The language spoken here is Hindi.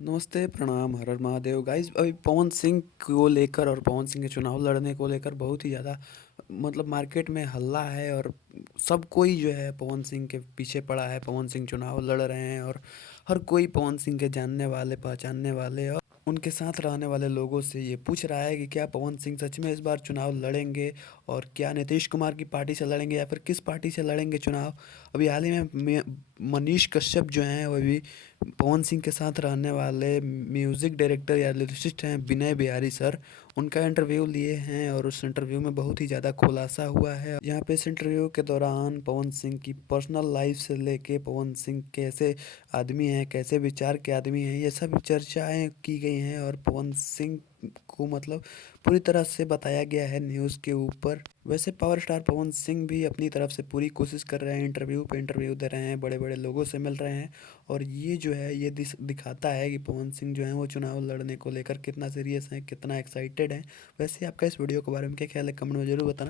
नमस्ते, प्रणाम, हर हर महादेव। गाइस अभी पवन सिंह को लेकर और पवन सिंह के चुनाव लड़ने को लेकर बहुत ही ज़्यादा मतलब मार्केट में हल्ला है और सब कोई जो है पवन सिंह के पीछे पड़ा है। पवन सिंह चुनाव लड़ रहे हैं और हर कोई पवन सिंह के जानने वाले, पहचानने वाले और उनके साथ रहने वाले लोगों से ये पूछ रहा है कि क्या पवन सिंह सच में इस बार चुनाव लड़ेंगे और क्या नीतीश कुमार की पार्टी से लड़ेंगे या फिर किस पार्टी से लड़ेंगे चुनाव। अभी हाल ही में मनीष कश्यप जो हैं वो अभी पवन सिंह के साथ रहने वाले म्यूज़िक डायरेक्टर या लिरिसिस्ट हैं विनय बिहारी सर, उनका इंटरव्यू लिए हैं और उस इंटरव्यू में बहुत ही ज़्यादा खुलासा हुआ है। यहाँ पे इस इंटरव्यू के दौरान पवन सिंह की पर्सनल लाइफ से लेके पवन सिंह कैसे आदमी हैं, कैसे विचार के आदमी हैं, ये सब चर्चाएं की गई हैं और पवन सिंह को मतलब पूरी तरह से बताया गया है न्यूज़ के ऊपर। वैसे पावर स्टार पवन सिंह भी अपनी तरफ से पूरी कोशिश कर रहे हैं, इंटरव्यू पे इंटरव्यू दे रहे हैं, बड़े बड़े लोगों से मिल रहे हैं और ये जो है ये दिखाता है कि पवन सिंह जो है वो चुनाव लड़ने को लेकर कितना सीरियस हैं, कितना एक्साइटेड हैं। वैसे आपका इस वीडियो के बारे में क्या ख्याल है, कमेंट में ज़रूर बताना।